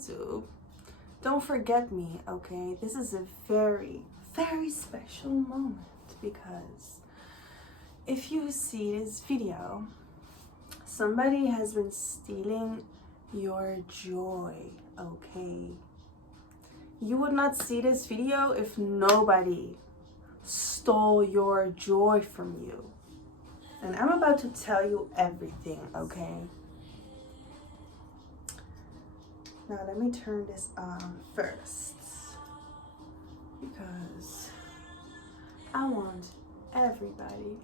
YouTube, don't forget me, okay? This is a very, very special moment because if you see this video, somebody has been stealing your joy, okay? You would not see this video if nobody stole your joy from you. And I'm about to tell you everything, okay? Now let me turn this on first because I want everybody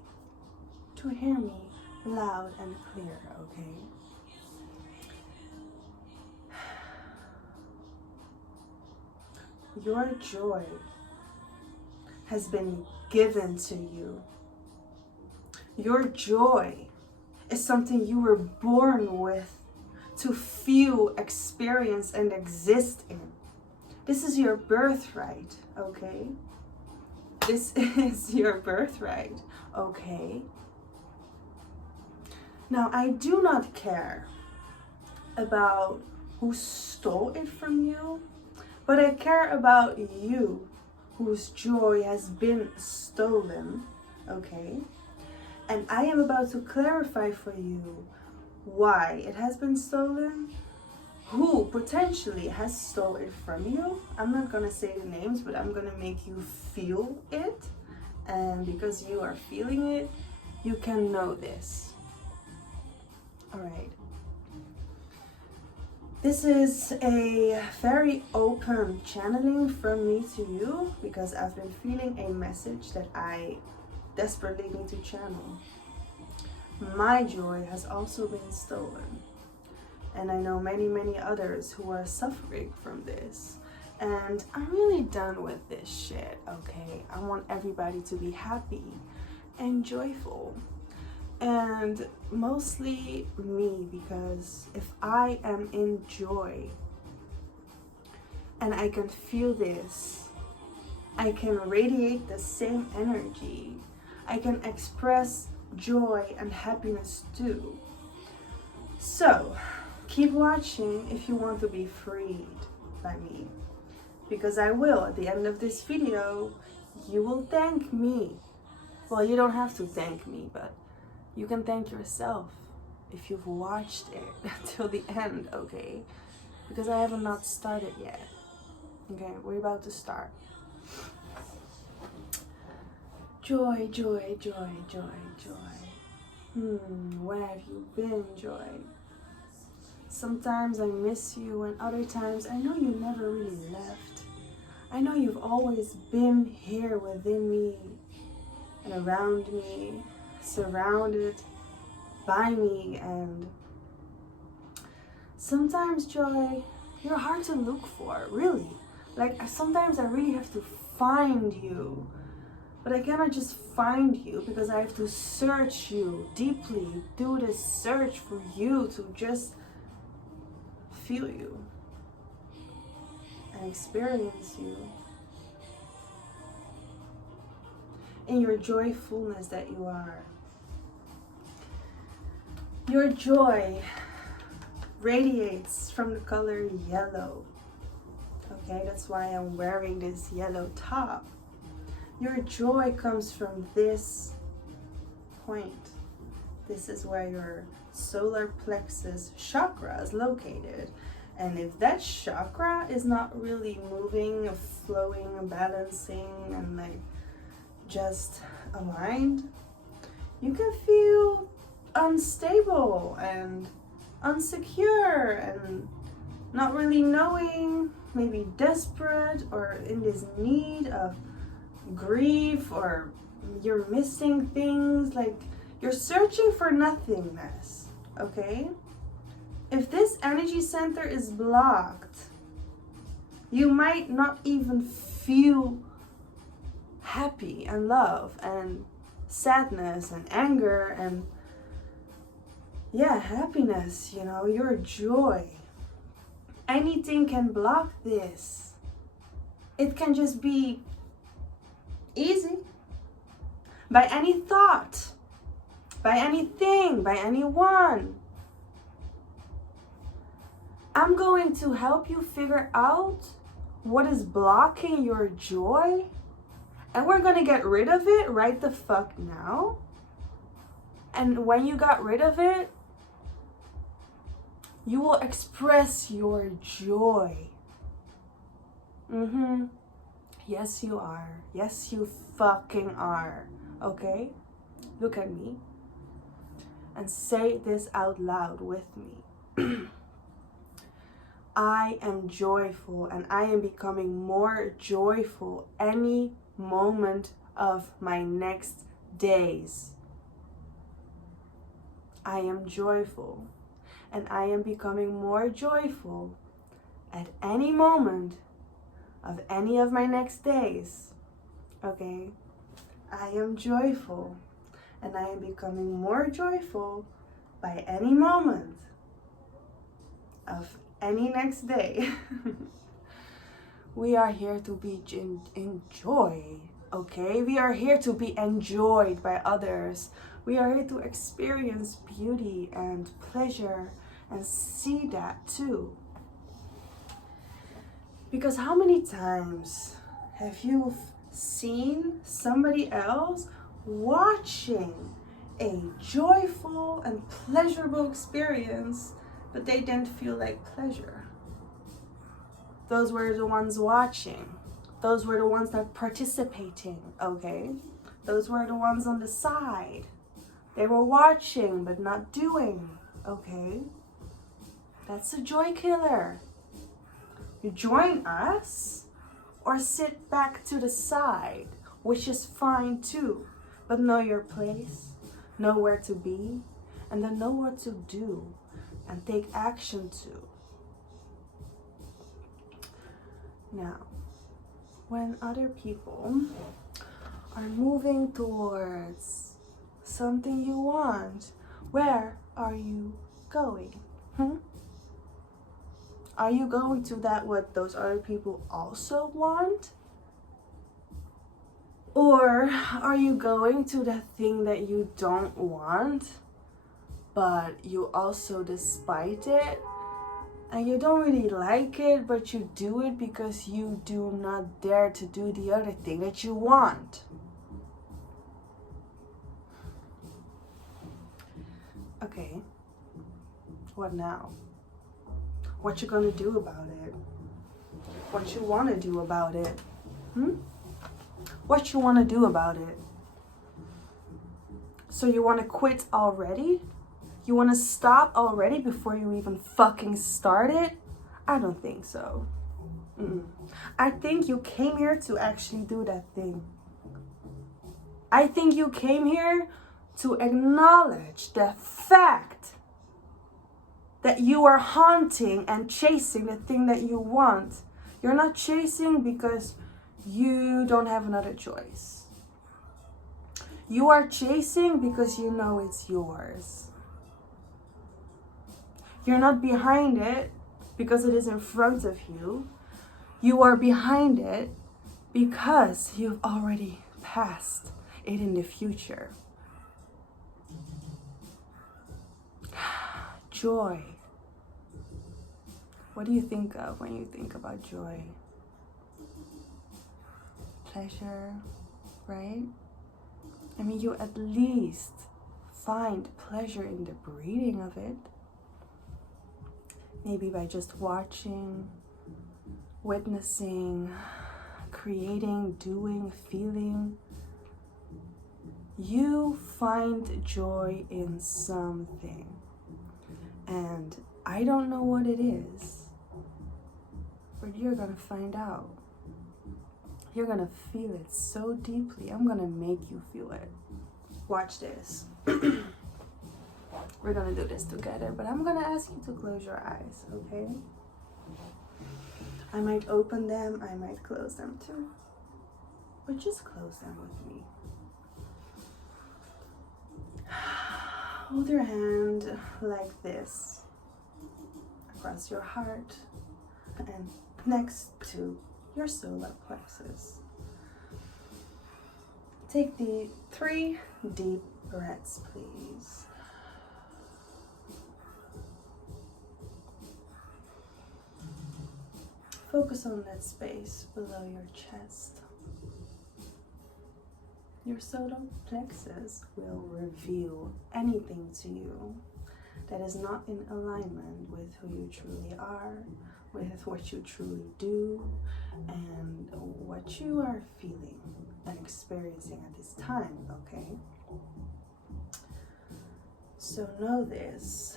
to hear me loud and clear, okay? Your joy has been given to you. Your joy is something you were born with to feel, experience, and exist in. This is your birthright, okay? This is your birthright, okay? Now, I do not care about who stole it from you, but I care about you whose joy has been stolen, okay? And I am about to clarify for you why it has been stolen, who potentially has stolen it from you. I'm not gonna say the names, but I'm gonna make you feel it. And because you are feeling it, you can know this. All right. This is a very open channeling from me to you because I've been feeling a message that I desperately need to channel. My joy has also been stolen. And I know many, many others who are suffering from this. And I'm really done with this shit, okay? I want everybody to be happy and joyful. And mostly me, because if I am in joy and I can feel this, I can radiate the same energy. I can express joy and happiness too. So, keep watching if you want to be freed by me. Because I will, at the end of this video, you will thank me. Well, you don't have to thank me, but you can thank yourself if you've watched it till the end, okay? Because I have not started yet. Okay, we're about to start. Joy, joy, joy, joy, joy. Where have you been, joy? Sometimes I miss you, and other times I know you never really left. I know you've always been here within me and around me, surrounded by me, and sometimes, joy, you're hard to look for, really. Like, sometimes I really have to find you. But I cannot just find you because I have to search you deeply, do this search for you to just feel you and experience you in your joyfulness that you are. Your joy radiates from the color yellow. Okay, that's why I'm wearing this yellow top. Your joy comes from this point. This is where your solar plexus chakra is located. And if that chakra is not really moving, flowing, balancing, and like just aligned, you can feel unstable and insecure and not really knowing, maybe desperate or in this need of grief, or you're missing things, like you're searching for nothingness, okay? If this energy center is blocked, you might not even feel happy and love and sadness and anger and happiness, your joy. Anything can block this. It can just be easy by any thought, by anything, by anyone. I'm going to help you figure out what is blocking your joy, and we're going to get rid of it right the fuck now. And when you got rid of it, you will express your joy. Yes, you are. Yes, you fucking are. Okay? Look at me and say this out loud with me. I am joyful, and I am becoming more joyful any moment of my next days. I am joyful, and I am becoming more joyful at any moment of any of my next days. Okay? I am joyful, and I am becoming more joyful by any moment of any next day. We are here to be enjoyed, okay? We are here to be enjoyed by others. We are here to experience beauty and pleasure and see that too. Because how many times have you seen somebody else watching a joyful and pleasurable experience, but they didn't feel like pleasure? Those were the ones watching. Those were the ones that participating, okay? Those were the ones on the side. They were watching but not doing, okay? That's a joy killer. You join us or sit back to the side, which is fine too. But know your place, know where to be, and then know what to do and take action to. Now, when other people are moving towards something you want, where are you going? Are you going to that what those other people also want? Or are you going to that thing that you don't want, but you also despite it, and you don't really like it, but you do it because you do not dare to do the other thing that you want? Okay, what now? What you gonna do about it? What you wanna do about it? What you wanna do about it? So you wanna quit already? You wanna stop already before you even fucking started? I don't think so. I think you came here to actually do that thing. I think you came here to acknowledge the fact that you are haunting and chasing the thing that you want. You're not chasing because you don't have another choice. You are chasing because you know it's yours. You're not behind it because it is in front of you. You are behind it because you've already passed it in the future. Joy. What do you think of when you think about joy? Pleasure, right? I mean, you at least find pleasure in the breathing of it. Maybe by just watching, witnessing, creating, doing, feeling. You find joy in something. And I don't know what it is, but you're gonna find out. You're gonna feel it so deeply. I'm gonna make you feel it. Watch this. We're gonna do this together, but I'm gonna ask you to close your eyes, okay? I might open them, I might close them too. But just close them with me. Hold your hand like this across your heart and next to your solar plexus. Take the 3 deep breaths, please. Focus on that space below your chest. Your solar plexus will reveal anything to you that is not in alignment with who you truly are, with what you truly do, and what you are feeling and experiencing at this time, okay? So know this.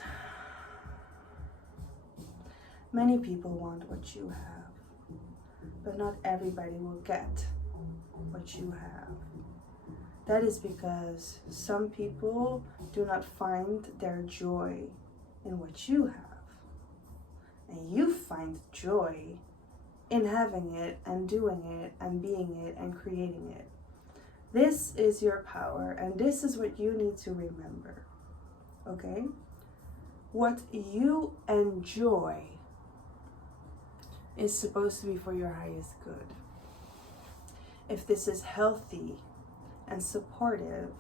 Many people want what you have, but not everybody will get what you have. That is because some people do not find their joy in what you have. And you find joy in having it and doing it and being it and creating it. This is your power, and this is what you need to remember. Okay? What you enjoy is supposed to be for your highest good. If this is healthy and supportive,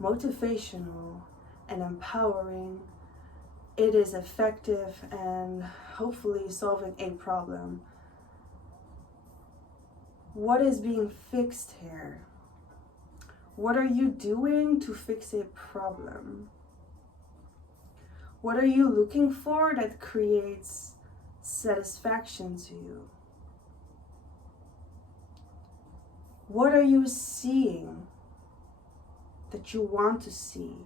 motivational and empowering, it is effective and hopefully solving a problem. What is being fixed here? What are you doing to fix a problem? What are you looking for that creates satisfaction to you? What are you seeing that you want to see?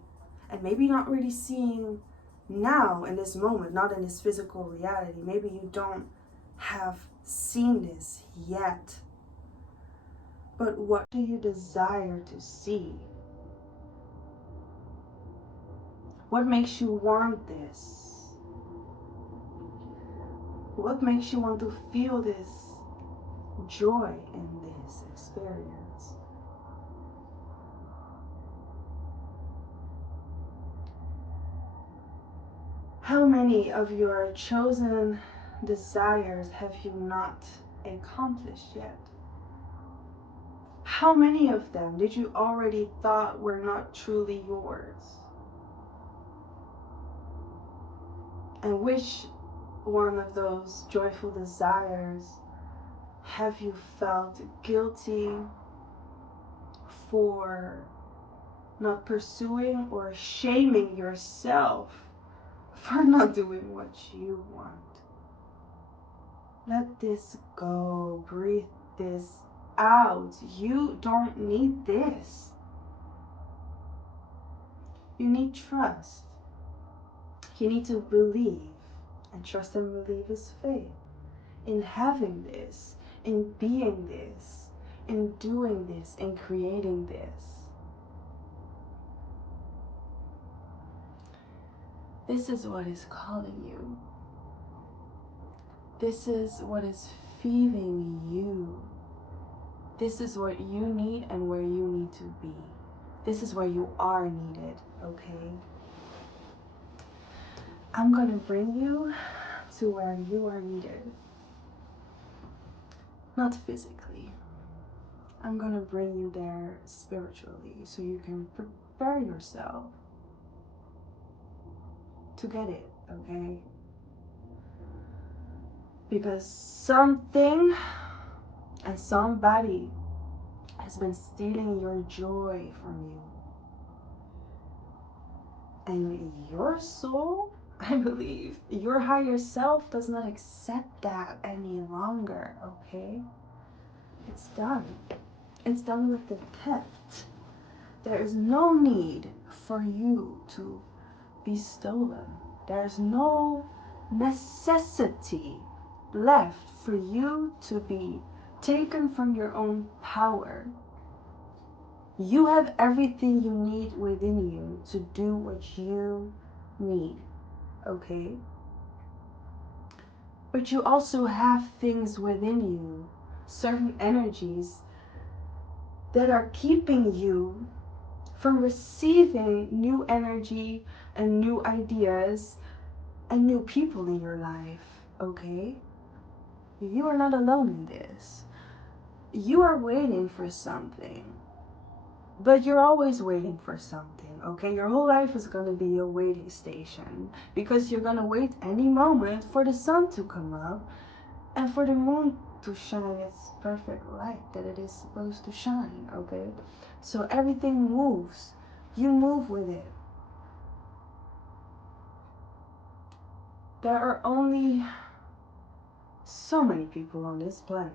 And maybe not really seeing now in this moment, not in this physical reality. Maybe you don't have seen this yet. But what do you desire to see? What makes you want this? What makes you want to feel this joy in this experience? How many of your chosen desires have you not accomplished yet? How many of them did you already thought were not truly yours? And which one of those joyful desires have you felt guilty for not pursuing, or shaming yourself for not doing what you want? Let this go. Breathe this out. You don't need this. You need trust. You need to believe. And trust and believe is faith. In having this, in being this, in doing this, in creating this. This is what is calling you. This is what is feeding you. This is what you need and where you need to be. This is where you are needed, okay? I'm going to bring you to where you are needed. Not physically. I'm going to bring you there spiritually so you can prepare yourself to get it, okay? Because something and somebody has been stealing your joy from you. And your soul, I believe, your higher self does not accept that any longer, okay? It's done. It's done with the theft. There is no need for you to be stolen. There's no necessity left for you to be taken from your own power. You have everything you need within you to do what you need, okay? But you also have things within you, certain energies that are keeping you from receiving new energy and new ideas and new people in your life, okay? You are not alone in this. You are waiting for something, but you're always waiting for something, okay? Your whole life is going to be a waiting station because you're going to wait any moment for the sun to come up And for the moon to shine its perfect light that it is supposed to shine, okay? So everything moves. You move with it. There are only so many people on this planet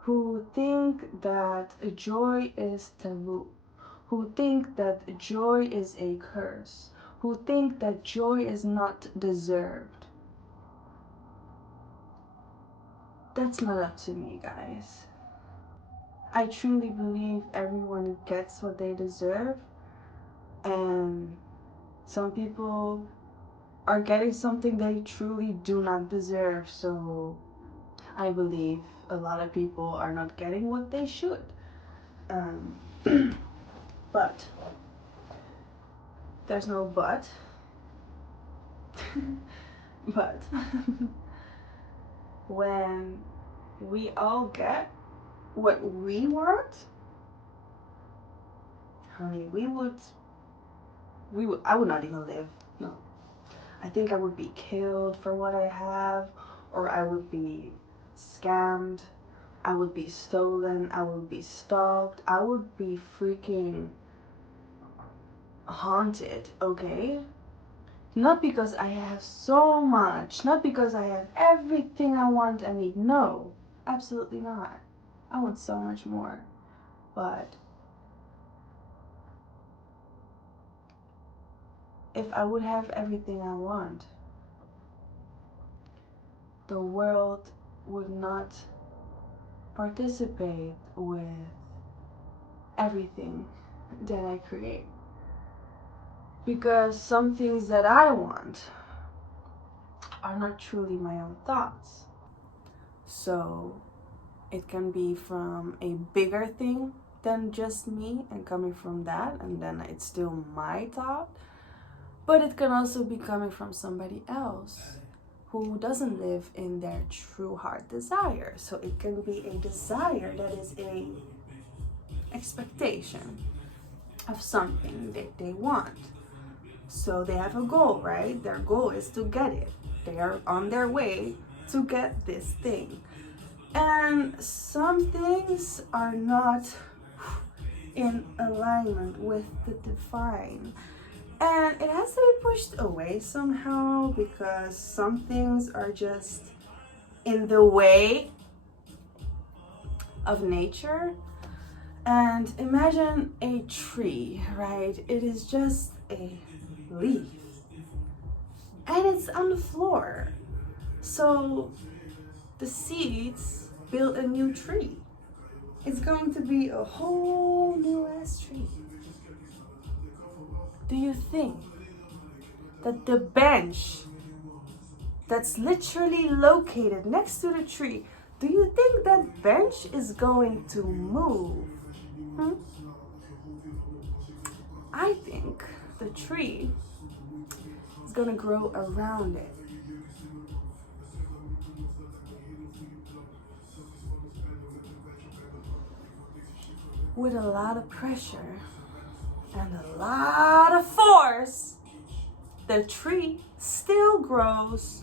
who think that joy is taboo, who think that joy is a curse, who think that joy is not deserved. That's not up to me, guys. I truly believe everyone gets what they deserve, and some people are getting something they truly do not deserve, so I believe a lot of people are not getting what they should. But there's no but. But when we all get what we want, honey, I would not even live. No. I think I would be killed for what I have, or I would be scammed, I would be stolen, I would be stalked, I would be freaking haunted, okay? Not because I have so much, not because I have everything I want and need. No, absolutely not. I want so much more. But if I would have everything I want, the world would not participate with everything that I create. Because some things that I want are not truly my own thoughts. So it can be from a bigger thing than just me and coming from that, and then it's still my thought. But it can also be coming from somebody else who doesn't live in their true heart desire. So it can be a desire that is a expectation of something that they want. So they have a goal, right? Their goal is to get it. They are on their way to get this thing. And some things are not in alignment with the divine. And it has to be pushed away somehow, because some things are just in the way of nature. And imagine a tree, right? It is just a leaf. And it's on the floor. So the seeds build a new tree. It's going to be a whole new ass tree. Do you think that the bench that's literally located next to the tree, do you think that bench is going to move? I think the tree is going to grow around it. With a lot of pressure and a lot of force, the tree still grows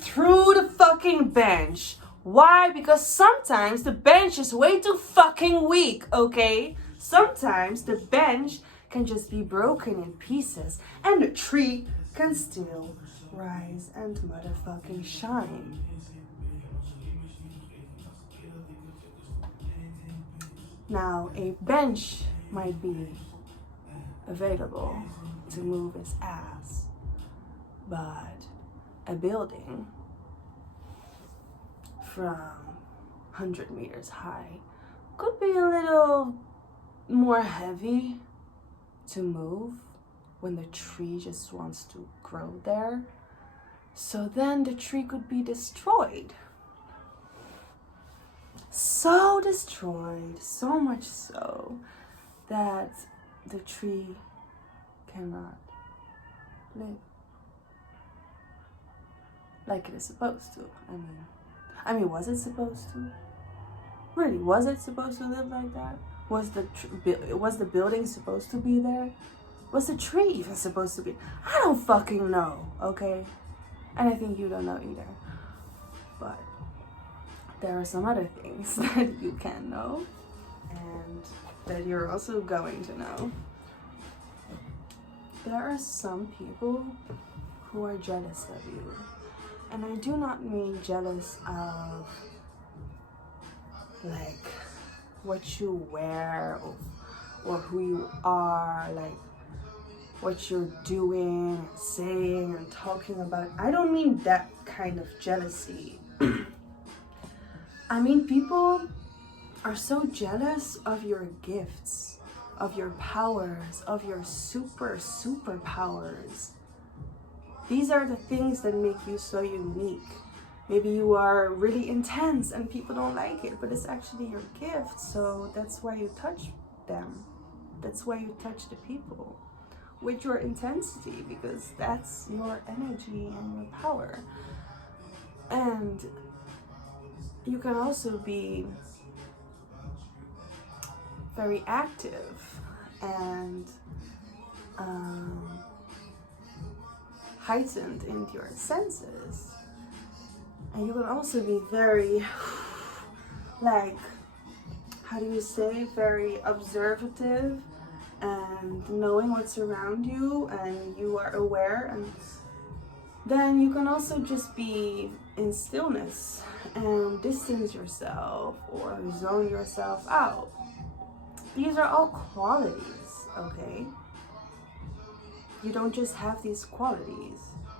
through the fucking bench. Why? Because sometimes the bench is way too fucking weak, okay? Sometimes the bench can just be broken in pieces and the tree can still rise and motherfucking shine. Now, a bench might be available to move its ass, but a building from 100 meters high could be a little more heavy to move when the tree just wants to grow there. So then the tree could be destroyed. So destroyed, so much so that the tree cannot live like it is supposed to. I mean, was it supposed to? Really, was it supposed to live like that? Was the building supposed to be there? Was the tree even supposed to be? I don't fucking know, okay? And I think you don't know either. But there are some other things that you can know and that you're also going to know. There are some people who are jealous of you. And I do not mean jealous of like what you wear or who you are, like what you're doing, saying, and talking about. I don't mean that kind of jealousy. I mean, people are so jealous of your gifts, of your powers, of your superpowers. These are the things that make you so unique. Maybe you are really intense and people don't like it, but it's actually your gift. So that's why you touch them. That's why you touch the people with your intensity, because that's your energy and your power. And you can also be very active and heightened in your senses. And you can also be very, like, how do you say, very observative and knowing what's around you, and you are aware. And then you can also just be in stillness and distance yourself or zone yourself out. These are all qualities, okay? You don't just have these qualities.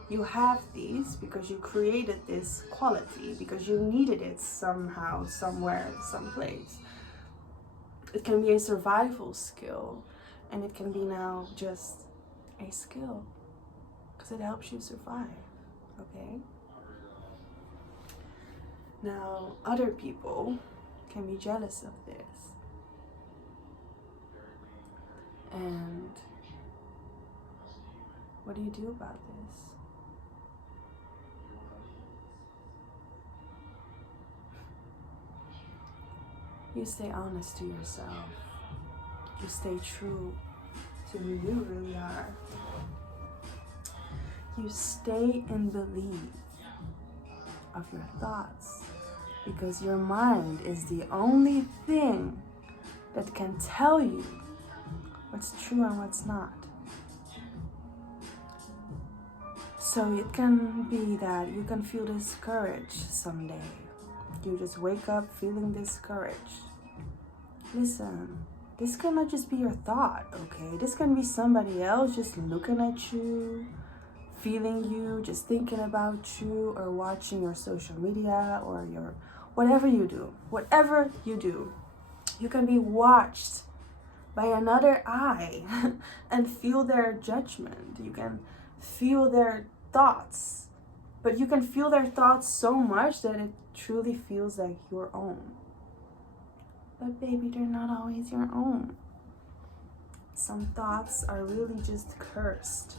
You have these because you created this quality, because you needed it somehow, somewhere, someplace. It can be a survival skill, and it can be now just a skill because it helps you survive, okay? Now, other people can be jealous of this. And what do you do about this? You stay honest to yourself. You stay true to who you really are. You stay in belief of your thoughts, because your mind is the only thing that can tell you what's true and what's not. So it can be that you can feel discouraged someday. You just wake up feeling discouraged. Listen, this cannot just be your thought, okay? This can be somebody else just looking at you, feeling you, just thinking about you, or watching your social media or your whatever you do. Whatever you do, you can be watched by another eye and feel their judgment. You can feel their thoughts, but you can feel their thoughts so much that it truly feels like your own. But baby, they're not always your own. Some thoughts are really just cursed.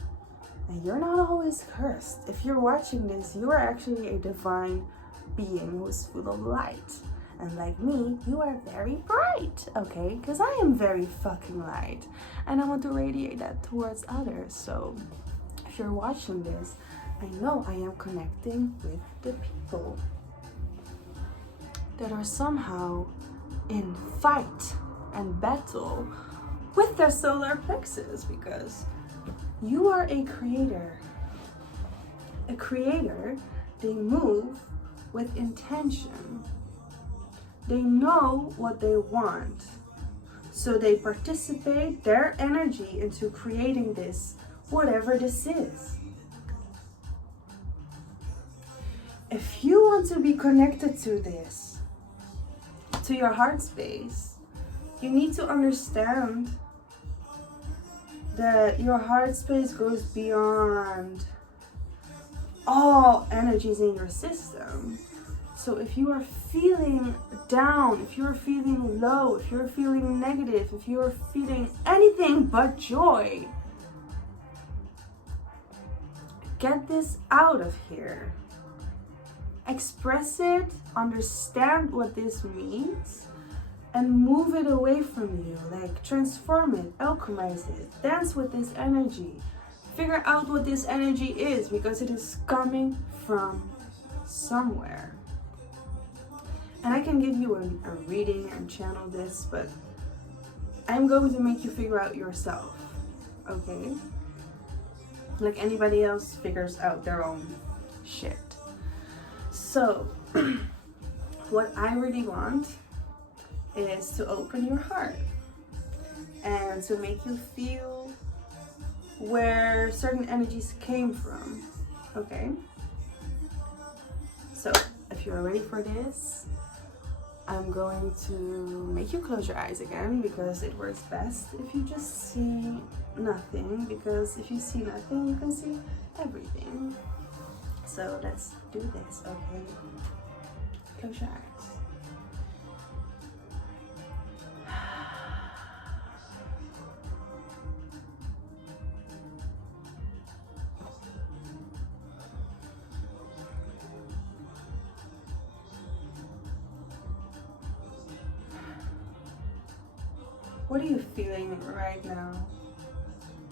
And you're not always cursed. If you're watching this, you are actually a divine being who is full of light. And like me, you are very bright, okay? Because I am very fucking light. And I want to radiate that towards others. So if you're watching this, I know I am connecting with the people that are somehow in fight and battle with their solar plexus, because you are a creator. A creator, they move with intention. They know what they want. So they participate their energy into creating this, whatever this is. If you want to be connected to this, to your heart space, you need to understand that your heart space goes beyond all energies in your system. So if you are feeling down, if you're feeling low, if you're feeling negative, if you're feeling anything but joy, get this out of here. Express it, understand what this means, and move it away from you. Like, transform it, alchemize it, dance with this energy. Figure out what this energy is, because it is coming from somewhere. And I can give you a reading and channel this, but I'm going to make you figure out yourself, okay? Like anybody else figures out their own shit. So, what I really want is to open your heart and to make you feel where certain energies came from, okay? So, if you're ready for this, I'm going to make you close your eyes again because it works best if you just see nothing, because if you see nothing, you can see everything. So let's do this, okay? Close your eyes. What are you feeling right now?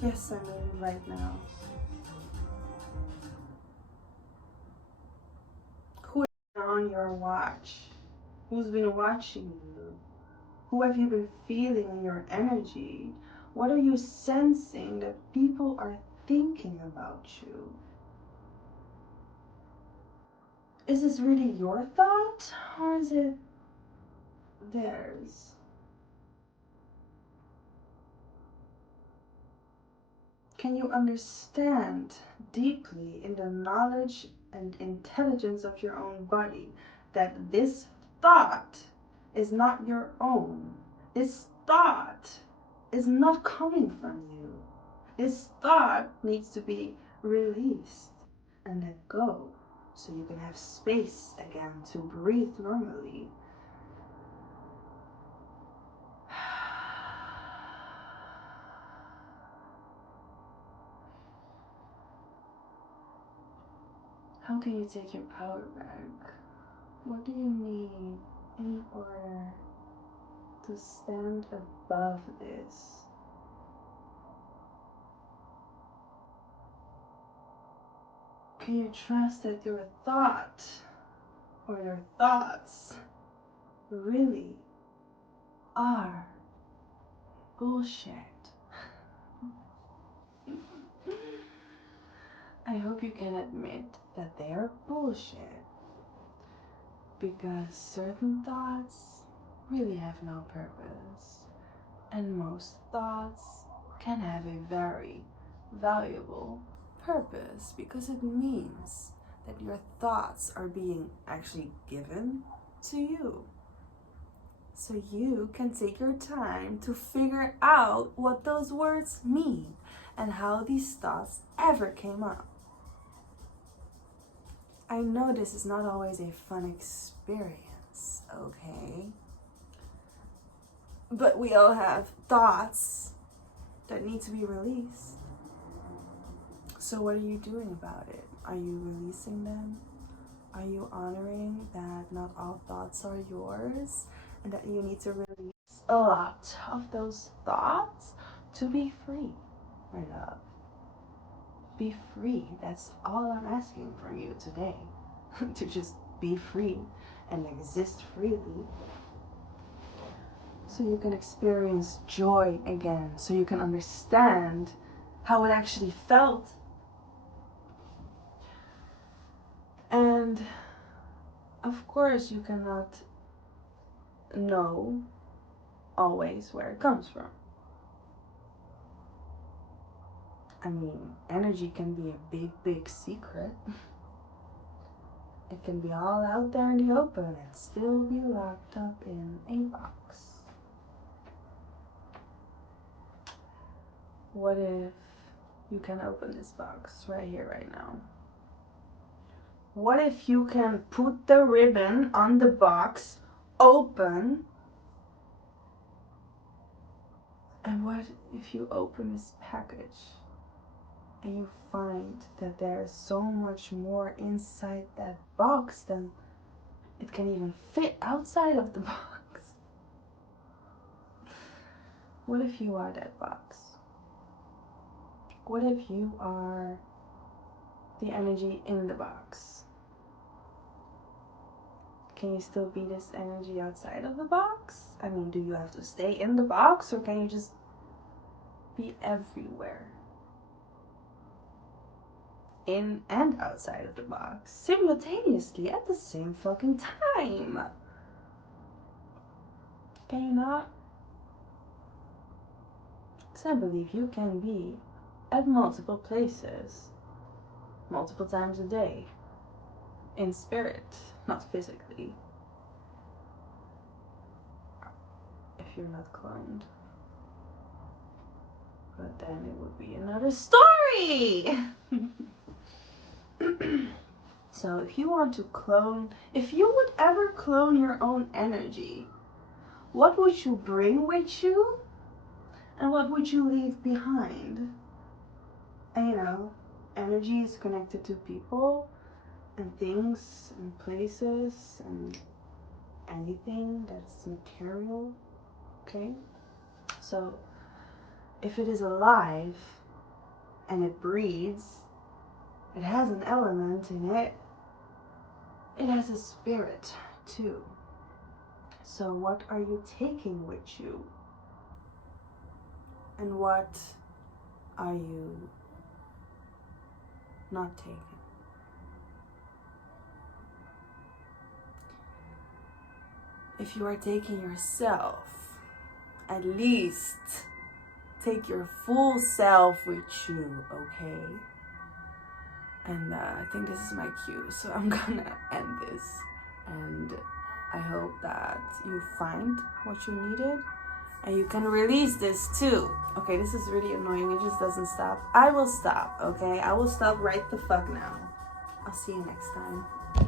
Yes, I mean right now. Who is on your watch? Who's been watching you? Who have you been feeling in your energy? What are you sensing that people are thinking about you? Is this really your thought or is it theirs? Can you understand deeply in the knowledge and intelligence of your own body that this thought is not your own? This thought is not coming from you. This thought needs to be released and let go so you can have space again to breathe normally. How can you take your power back? What do you need in order to stand above this? Can you trust that your thought or your thoughts really are bullshit? I hope you can admit that they are bullshit, because certain thoughts really have no purpose, and most thoughts can have a very valuable purpose, because it means that your thoughts are being actually given to you. So you can take your time to figure out what those words mean and how these thoughts ever came up. I know this is not always a fun experience, okay? But we all have thoughts that need to be released. So what are you doing about it? Are you releasing them? Are you honoring that not all thoughts are yours and that you need to release a lot of those thoughts to be free, my love? Be free. That's all I'm asking from you today. To just be free and exist freely. So you can experience joy again. So you can understand how it actually felt. And of course you cannot know always where it comes from. I mean, energy can be a big secret. It can be all out there in the open and still be locked up in a box. What if you can open this box right here, right now? What if you can put the ribbon on the box open? And what if you open this package and you find that there's so much more inside that box than it can even fit outside of the box? What if you are that box? What if you are the energy in the box? can you still be this energy outside of the box? I mean, do you have to stay in the box, or can you just be everywhere? In and outside of the box, simultaneously at the same fucking time. Can you not? Because I believe you can be at multiple places, multiple times a day, in spirit, not physically. If you're not cloned. But then it would be another story! So if you want to clone, if you would ever clone your own energy, what would you bring with you? And what would you leave behind? And you know, energy is connected to people and things and places and anything that's material, okay? So if it is alive and it breathes, it has an element in it. It has a spirit too. So what are you taking with you? And what are you not taking? If you are taking yourself, at least take your full self with you, okay? And I think this is my cue, so I'm gonna end this. And I hope that you find what you needed and you can release this too. Okay, this is really annoying. It just doesn't stop. I will stop, okay? I will stop right the fuck now. I'll see you next time.